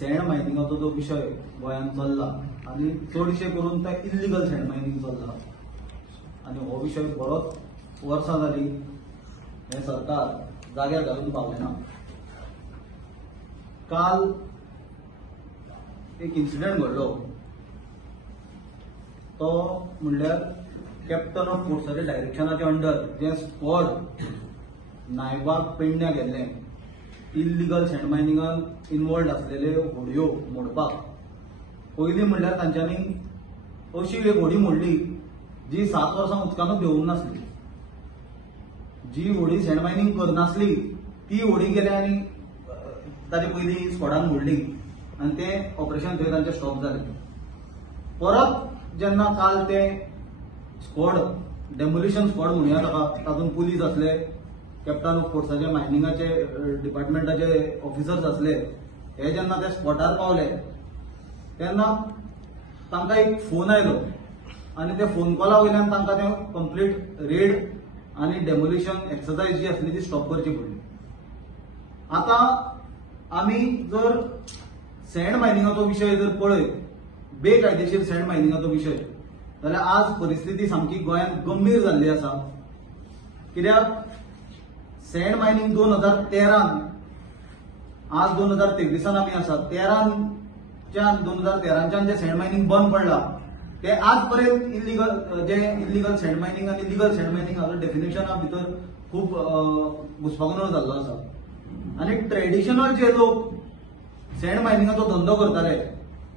Sand मायनिंगाचो जो विषय गोंयांत चल्ला आनी चडशे करून ते इल्लिगल सँड मायनिंग चल्ला आनी हो विषय बरोच वर्सां जाली हे सरकार जाग्यार घालून पावले ना। काल एक इन्सिडेंट घडलो तो म्हणल्यार कॅप्टन ऑफ फोर्साच्या डायरेक्शनाच्या अंडर जे स्क्वॉड नायबाग पेडण्यां गेल्ले इल्लिगल सँड मायनिंगान इन्वॉल्ड आसलेले होडयो मोडपाक पयलीं म्हणल्यार तांच्यांनी अशी एक होडी मोडली जी 7 वर्सां उदकानूच देंवूंक नासली। जी होडी सँड मायनिंग करनासली ती होडी गेल्या आनी ताचे पयलीं स्क्वॉडान मोडली आनी तें ऑपरेशन थंय तांचें स्टॉप जालें। परत जेन्ना काल ते स्क्वॉड डेमोलिशन स्क्वॉड म्हणुया ताका तातूंत पुलीस आसले कॅप्टन ऑफ फोर्साचे मायनिंगाचे डिपार्टमेंटाचे ऑफिसर्स आसले हे जेन्ना ते स्पॉटार पावले तेन्ना तांकां एक फोन आयलो आनी ते फोन कॉला वयल्यान तांकां ते कंप्लीट रेड आनी डेमोलिशन एक्सरसाइज जी आसली ती स्टॉप करची पडली। आता आमी जर सँड मायनिंगाचो विशय जर पळयत बेकायदेशीर सँड मायनिंगाचो विशय जाल्यार आज परिस्थिती सामकी गोंयांत गंभीर जाल्ली आसा। कित्याक सँड मायनिंग 2013 आज 2023 आमी आसा 2013च्यान जे सँड मायनिंग बंद पडला ते आज पर्यंत इल्लिगल सँड मायनिंग आनी लिगल सँड मायनिंग हाचो डेफिनेशना भितर खूब घुसपागोंदळ जाल्लो आसा आनी ट्रेडिशनल जे लोक सँड मायनिंगाचो धंदो करताले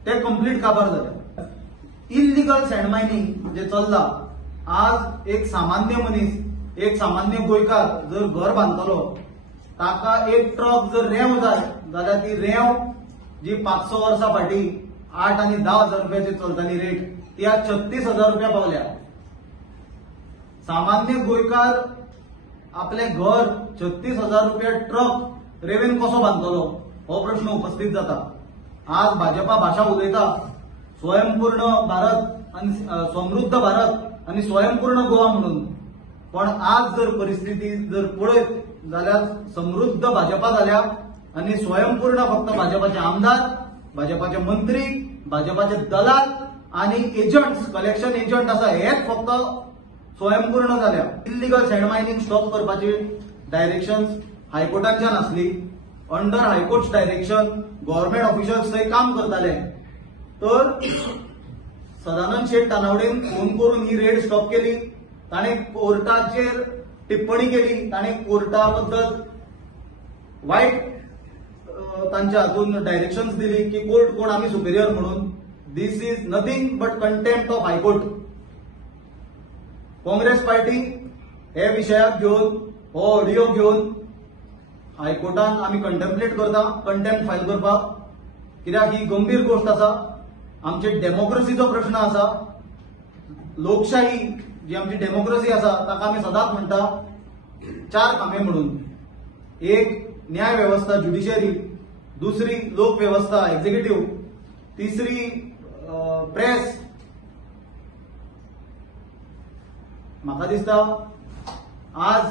ते कंप्लीट काबार जाले। इल्लिगल सँड मायनिंग जे चल्ला आज एक सामान्य मनीस एक सामान्य गोंयकार जर घर बांदतलो ताका एक ट्रक जर रेंव जाय जाल्यार ती रेंव जी 500 वर्सां फाटीं 8 आनी 10 हजार रुपयाची चलताली रेट ती आज 36,000 रुपया पावल्या। सामान्य गोंयकार आपले घर 36,000 रुपया ट्रक रेंवेन कसो बांदतलो हो प्रश्न उपस्थित जाता। आज भाजपा भाशा उलयता स्वयंपूर्ण भारत आनी समृद्ध भारत आनी स्वयंपूर्ण गोवा म्हणून, पण आज जर परिस्थिती जर पळयत जाल्यार समृद्ध भाजपा जाल्या आनी स्वयंपूर्ण फक्त भाजपाचे आमदार भाजपाचे मंत्री भाजपाचे दलाल आनी एजंट्स कलेक्शन एजंट आसा हेच फक्त स्वयंपूर्ण जाल्या। इल्लिगल सँड मायनिंग स्टॉप करपाची डायरेक्शन्स हायकोर्टाच्यान आसली under high court direction government officials थंय काम करताले तर सदानंद शेट तानावडेन फोन करून ही रेड स्टॉप केली। ताणें कोर्टाचेर टिप्पणी केली ताणें कोर्टा बद्दल वायट तांच्या हातून डायरेक्शन्स दिली की कोर्ट कोण आमी सुपेरियर म्हणून। This is nothing but contempt of high court. Congress party हे विशयाक घेवन हो ऑडियो घेवन हायकोर्टान आमी कंटेम्पलेट करता कंटेम्प्ट फायल करपाक, कित्याक ही गंभीर गोष्ट आसा। आमचे डेमोक्रेसीचो प्रश्न आसा। लोकशाही जी आमची डेमोक्रेसी आसा ताका आमी सदांच म्हणटा 4 खांबे म्हणून। एक न्याय व्यवस्था ज्युडिशियरी, दुसरी लोक व्यवस्था एक्झिक्युटिव्ह, तिसरी प्रेस। म्हाका दिसता आज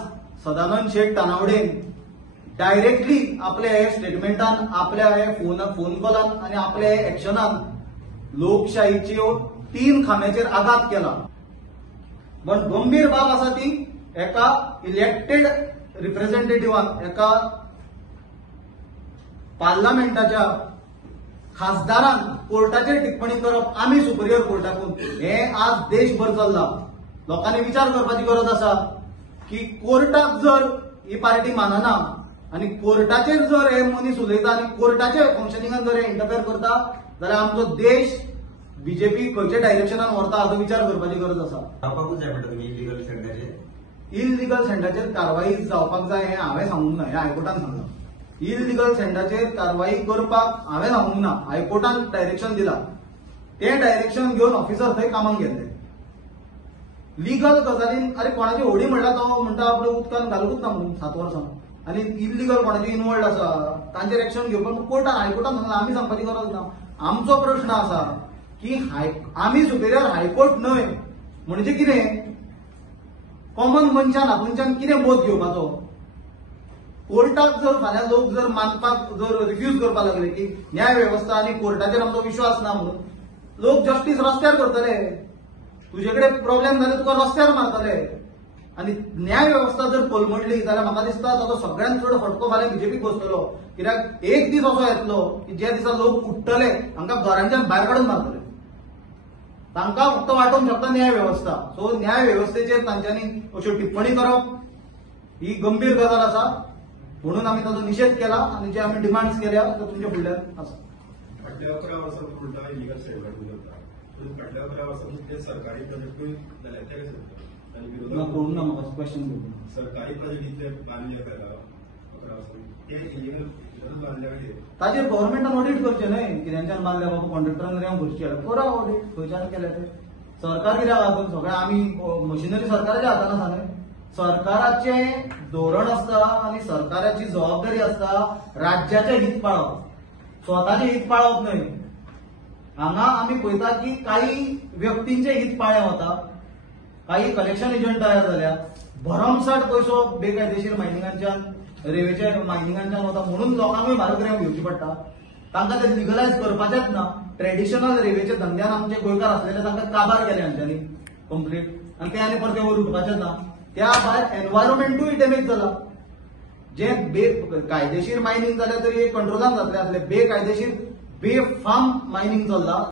सदानंद शेट तानावडेन डायरेक्टली आपल्या हे स्टेटमेंटान आपल्या हे फोन कॉलान आनी आपल्या हे एक्शनान लोकशाहीच्यो 3 खांब्याचेर आघात केला। पण गंभीर बाब आसा ती एका इलेक्टेड रिप्रेझेंटेटिव्हान एका पार्लमेंटाच्या खासदारान कोर्टाचेर टिप्पणी करप आमी सुपेरियर कोर्टाकून हे आज देशभर चल्ला। लोकांनी विचार करपाची गरज आसा की कोर्टाक जर ही पार्टी मानना आनी कोर्टाचेर जर हे मनीस उलयता आनी कोर्टाच्या फंक्शनिंगान जर हे इंटरफेर करता जाल्यार आमचो देश बीजेपी खंयच्या डायरेक्शनान व्हरता हाचो विचार करपाची गरज आसा। जावपाकूच जाय म्हणटा तुमी इल्लिगल सँडाचेर इल्लिगल सँडाचेर कारवाई जावपाक जाय हें हांवें सांगूंक ना, हें हायकोर्टान सांगलां। इल्लिगल सँडाचेर कारवाई करपाक हांवें सांगूंक ना, हायकोर्टान डायरेक्शन दिला। ते डायरेक्शन घेवन ऑफिसर थंय कामाक गेल्ले। लिगल गजालीन अरे कोणाची होडी म्हणला तो म्हणटा आपल्या उदकान घालूंकूच ना म्हणून 7 वर्सां आनी इल्लिगल कोणाची इन्वॉल्ड आसा तांचेर एक्शन घेवपाक कोर्टान हायकोर्टान सांगलां। आमी सांगपाची गरज ना। आमचो प्रश्न आसा की आमी सुपेरियर हायकोर्ट न्हय म्हणजे कितें कॉमन मनशान हातूंच्यान कितें बोध घेवपाचो। कोर्टाक जर फाल्यां लोक जर मानपाक जर रिफ्यूज करपाक लागले की न्याय व्यवस्था आणि कोर्टाचेर आमचो विश्वास ना म्हणून लोक जस्टीस रस्त्यार करतले. तुजे कडेन प्रॉब्लेम जाले तुका रस्त्यार मारतले. आणि न्याय व्यवस्था जर कोलमडली जाल्यार म्हाका दिसता ताचो सगळ्यांत चड फटको फाल्यां बीजेपीक बसतलो. कित्याक एक दीस असो येतलो की ज्या दिसा लोक उठतले हांकां घरांच्यान भायर काडून मारतले. तांकां फक्त वाटोवंक शकता न्याय व्यवस्था. सो न्याय व्यवस्थेचेर तांच्यांनी अश्यो टिप्पणी करप ही गंभीर गजाल आसा. म्हणून आमी ताचो निशेध केला आणि जे आमी डिमांड्स केल्या ते तुमच्या फुडल्यान आसा. फाटल्या 11 वर्सां उलटा इलिगल सेटलमेंट जाता. फाटल्या 11 वर्सां ते सरकारी प्रोजेक्टूय जाल्यार ते कशें जाता? आनी विरोधात कळून ना म्हाका क्वेश्चन करून. सरकारी प्रोजेक्ट इतले बांदले पयला 11 वर्सां ते इलिगल बांदल्या कशें? ताजेर गव्हर्नमेंटान ऑडिट करचें न्हय. कित्याच्यान बांदल्या बाबा कॉन्ट्रॅक्टरान कित्याक भरची करा ऑडिट खंयच्यान केलें तें. सरकार कित्याक आहा सगळें आमी मशिनरी सरकाराच्या हातान आसा न्हय. सरकाराचें धोरण आसता आणि सरकाराची जबाबदारी आसता राज्याचें हित पाळप, स्वताचें हित पाळप न्हय. हांगा आमी पळयता की काही व्यक्तींचे हित पाळ्ळे वता. काही कलेक्शन एजंट तयार जाल्या. भरमसाट पयसो बेकायदेशीर मायनिंगांच्यान रेवेच्या मायनिंगांच्यान वता म्हणून लोकांकूय म्हारग घेवची पडटा. तांकां ते लिगलायज करपाचेंच ना. ट्रेडिशनल रेवेच्या धंद्यान आमचे गोंयकार आसलेले तांकां काबार केले हांच्यांनी कंप्लीट. आनी ते आनी परते वयर उठपाचें ना. त्या भायर एनवायरमेंटूय डॅमेज जाला. जे कायदेशीर मायनिंग जाल्यार तरी कंट्रोलान जातलें आसलें. बेकायदेशीर बेफाम मायनिंग चल्ला.